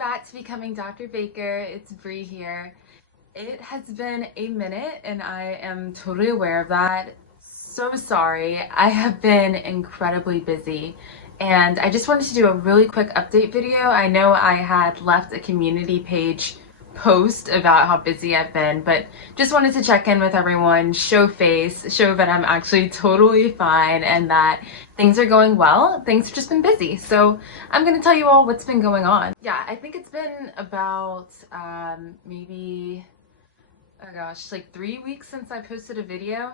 back to Becoming Dr. Baker. It's Bree here. It has been a minute and I am totally aware of that. So sorry. I have been incredibly busy and I just wanted to do a really quick update video. I know I had left a community page post about how busy I've been, but just wanted to check in with everyone, show face, show that I'm actually totally fine and that things are going well. Things have just been busy. So I'm going to tell you all what's been going on. Yeah, I think it's been about maybe, oh gosh, like 3 weeks since I posted a video.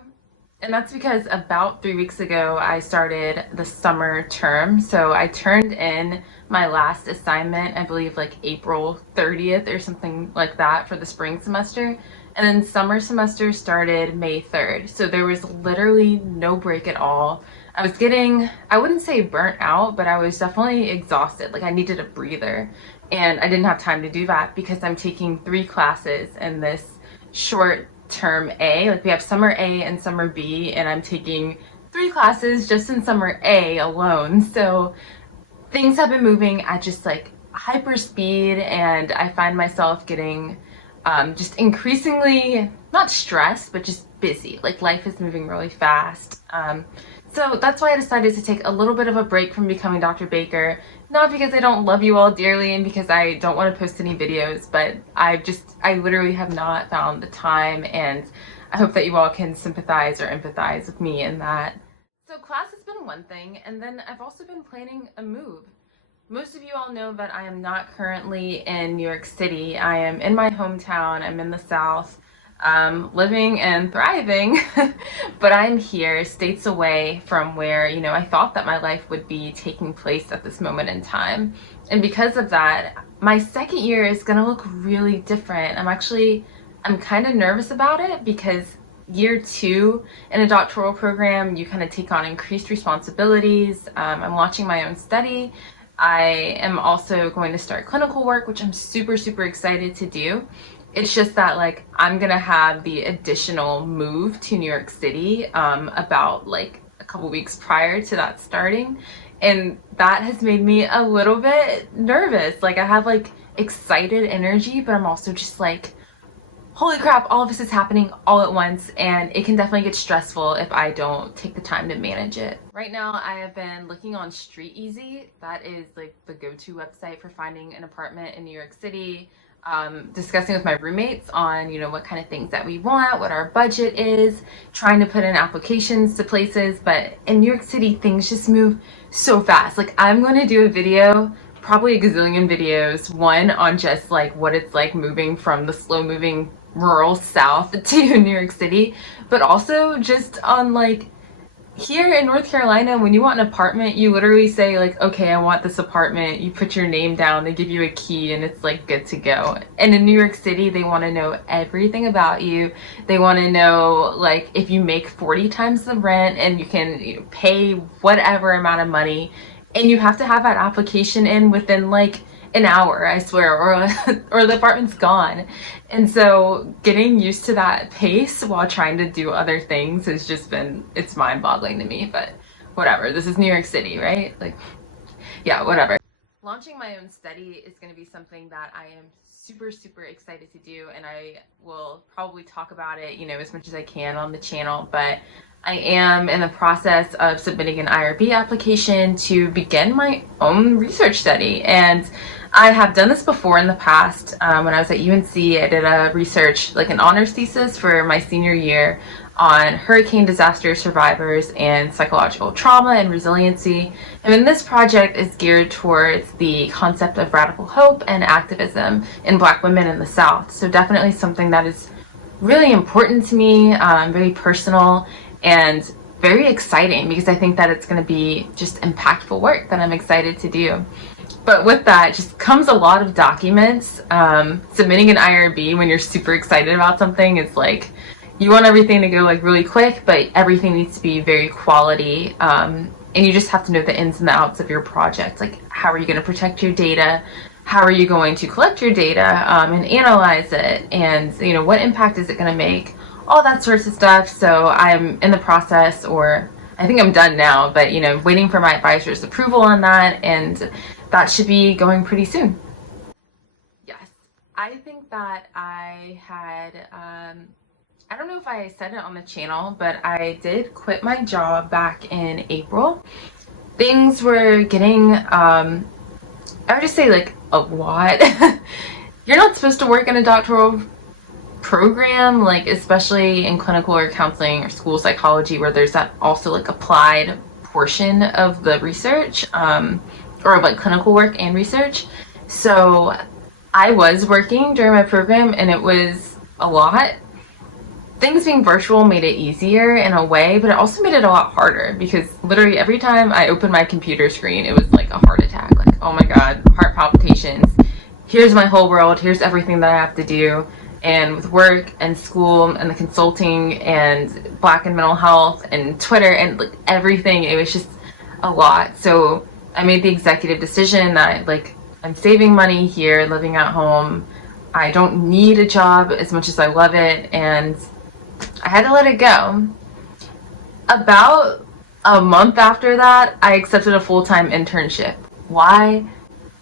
And that's because about 3 weeks ago, I started the summer term. So I turned in my last assignment, I believe like April 30th or something like that for the spring semester. And then summer semester started May 3rd. So there was literally no break at all. I was getting, I wouldn't say burnt out, but I was definitely exhausted. Like I needed a breather and I didn't have time to do that because I'm taking 3 classes in this short term A. Like we have summer A and summer B, and I'm taking 3 classes just in summer A alone. So things have been moving at just like hyper speed, and I find myself getting just increasingly not stressed, but just busy. Like life is moving really fast. So that's why I decided to take a little bit of a break from Becoming Dr. Baker. Not because I don't love you all dearly and because I don't want to post any videos, but I literally have not found the time, and I hope that you all can sympathize or empathize with me in that. So class has been one thing, and then I've also been planning a move. Most of you all know that I am not currently in New York City. I am in my hometown. I'm in the South. Living and thriving, but I'm here states away from where, you know, I thought that my life would be taking place at this moment in time. And because of that, my second year is going to look really different. I'm kind of nervous about it because year 2 in a doctoral program, you kind of take on increased responsibilities. I'm launching my own study. I am also going to start clinical work, which I'm super, super excited to do. It's just that like I'm gonna have the additional move to New York City about like a couple weeks prior to that starting, and that has made me a little bit nervous. Like I have like excited energy, but I'm also just like, holy crap, all of this is happening all at once, and it can definitely get stressful if I don't take the time to manage it. Right now I have been looking on StreetEasy. That is like the go-to website for finding an apartment in New York City. Discussing with my roommates on, you know, what kind of things that we want, what our budget is, trying to put in applications to places. But in New York City, things just move so fast. Like I'm going to do a video, probably a gazillion videos, one on just like what it's like moving from the slow moving rural South to New York City, but also just on like here in North Carolina, when you want an apartment, you literally say like, okay, I want this apartment. You put your name down, they give you a key, and it's like good to go. And in New York City, they want to know everything about you. They want to know like if you make 40 times the rent and you can, you know, pay whatever amount of money, and you have to have that application in within like an hour, I swear, or the apartment's gone. And so getting used to that pace while trying to do other things has just been, it's mind-boggling to me, but whatever. This is New York City, right? Like, yeah, whatever. Launching my own study is going to be something that I am super, super excited to do, and I will probably talk about it, you know, as much as I can on the channel, but I am in the process of submitting an IRB application to begin my own research study. And I have done this before in the past. When I was at UNC, I did a research, like an honors thesis for my senior year on hurricane disaster survivors and psychological trauma and resiliency. And then this project is geared towards the concept of radical hope and activism in Black women in the South. So definitely something that is really important to me, very personal, and very exciting because I think that it's going to be just impactful work that I'm excited to do. But with that just comes a lot of documents. Submitting an IRB when you're super excited about something, it's like you want everything to go like really quick, but everything needs to be very quality. And you just have to know the ins and the outs of your project. Like, how are you going to protect your data? How are you going to collect your data and analyze it? And, you know, what impact is it going to make? All that sorts of stuff. So I'm in the process, or I think I'm done now, but, you know, waiting for my advisor's approval on that, and that should be going pretty soon. I think that I had, I don't know if I said it on the channel, but I did quit my job back in April. Things were getting, I would just say like a lot. You're not supposed to work in a doctoral program, like especially in clinical or counseling or school psychology, where there's that also like applied portion of the research, or like clinical work and research. So I was working during my program and it was a lot. Things being virtual made it easier in a way, but it also made it a lot harder because literally every time I opened my computer screen, it was like a heart attack. Like, oh my God, heart palpitations. Here's my whole world. Here's everything that I have to do. And with work and school and the consulting and Black and mental health and Twitter and like everything, it was just a lot. So I made the executive decision that like I'm saving money here, living at home. I don't need a job as much as I love it, and I had to let it go. About a month after that, I accepted a full-time internship. Why?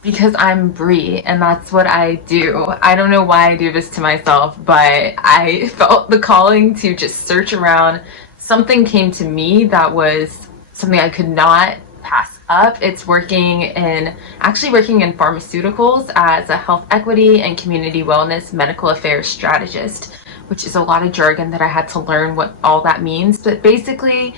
Because I'm Bree and that's what I do. I don't know why I do this to myself, but I felt the calling to just search around. Something came to me that was something I could not pass up. It's actually working in pharmaceuticals as a health equity and community wellness medical affairs strategist, which is a lot of jargon that I had to learn what all that means. But basically,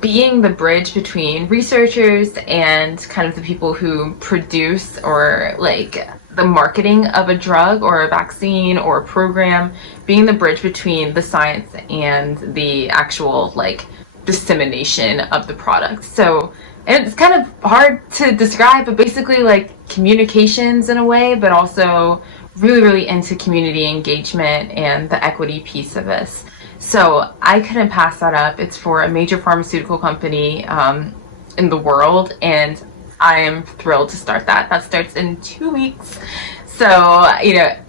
being the bridge between researchers and kind of the people who produce or like the marketing of a drug or a vaccine or a program, being the bridge between the science and the actual like dissemination of the product. So it's kind of hard to describe, but basically like communications in a way, but also really, really into community engagement and the equity piece of this. So I couldn't pass that up. It's for a major pharmaceutical company in the world, and I am thrilled to start that. That starts in 2 weeks. So,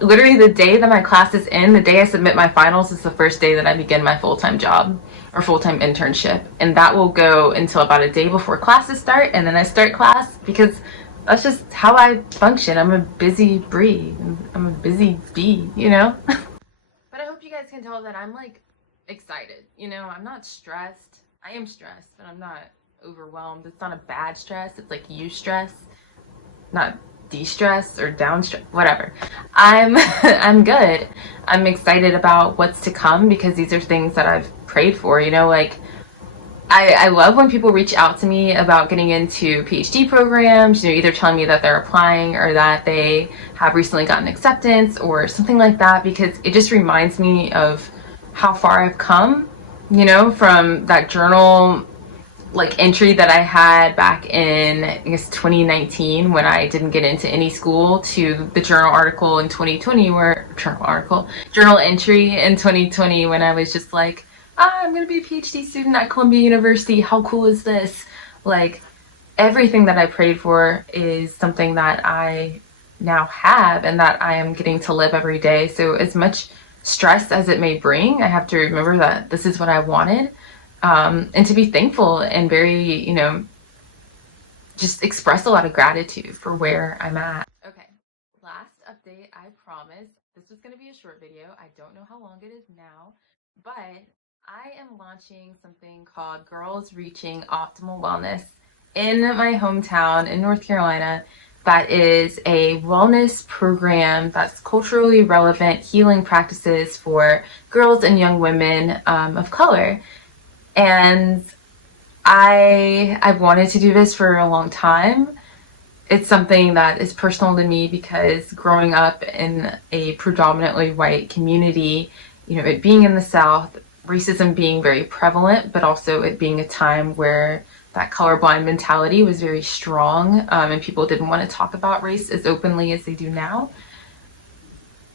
literally the day that my class is in, the day I submit my finals is the first day that I begin my full-time job or full-time internship. And that will go until about a day before classes start, and then I start class because that's just how I function. I'm a busy Bree. I'm a busy bee, But I hope you guys can tell that I'm like excited. I'm not stressed. I am stressed, but I'm not overwhelmed. It's not a bad stress. It's like you stress, not de-stress or down stress, whatever. I'm good. I'm excited about what's to come because these are things that I've prayed for, like I love when people reach out to me about getting into PhD programs, either telling me that they're applying or that they have recently gotten acceptance or something like that, because it just reminds me of how far I've come, from that journal like entry that I had back in, I guess, 2019 when I didn't get into any school, to the journal article in 2020 journal entry in 2020 when I was just like, I'm going to be a PhD student at Columbia University. How cool is this? Like, everything that I prayed for is something that I now have and that I am getting to live every day. So as much stress as it may bring, I have to remember that this is what I wanted, and to be thankful and very, just express a lot of gratitude for where I'm at. Okay, last update, I promise. This was going to be a short video. I don't know how long it is now, but I am launching something called Girls Reaching Optimal Wellness in my hometown in North Carolina. That is a wellness program that's culturally relevant healing practices for girls and young women of color. And I've wanted to do this for a long time. It's something that is personal to me because growing up in a predominantly white community, it being in the South, racism being very prevalent, but also it being a time where that colorblind mentality was very strong, and people didn't want to talk about race as openly as they do now.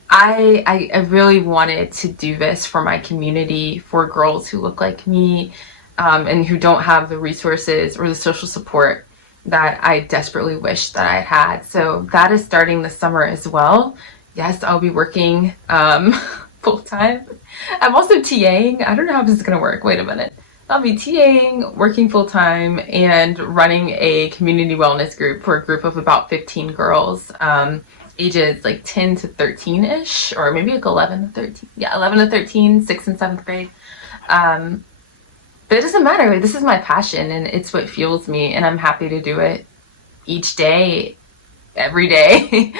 I really wanted to do this for my community, for girls who look like me, and who don't have the resources or the social support that I desperately wish that I had. So that is starting this summer as well. Yes, I'll be working full-time. I'm also TAing. I don't know how this is going to work. Wait a minute. I'll be TAing, working full-time, and running a community wellness group for a group of about 15 girls ages like 10 to 13-ish, or maybe like 11 to 13. Yeah, 11 to 13, 6th and 7th grade. But it doesn't matter. Like, this is my passion and it's what fuels me, and I'm happy to do it each day, every day.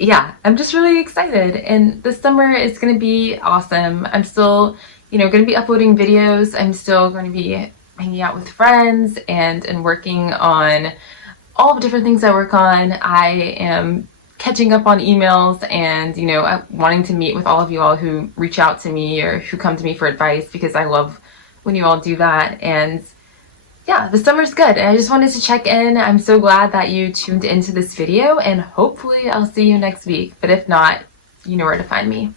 Yeah, I'm just really excited. And this summer is going to be awesome. I'm still, going to be uploading videos. I'm still going to be hanging out with friends and working on all the different things I work on. I am catching up on emails and, wanting to meet with all of you all who reach out to me or who come to me for advice, because I love when you all do that. And yeah, the summer's good. And I just wanted to check in. I'm so glad that you tuned into this video, and hopefully I'll see you next week. But if not, you know where to find me.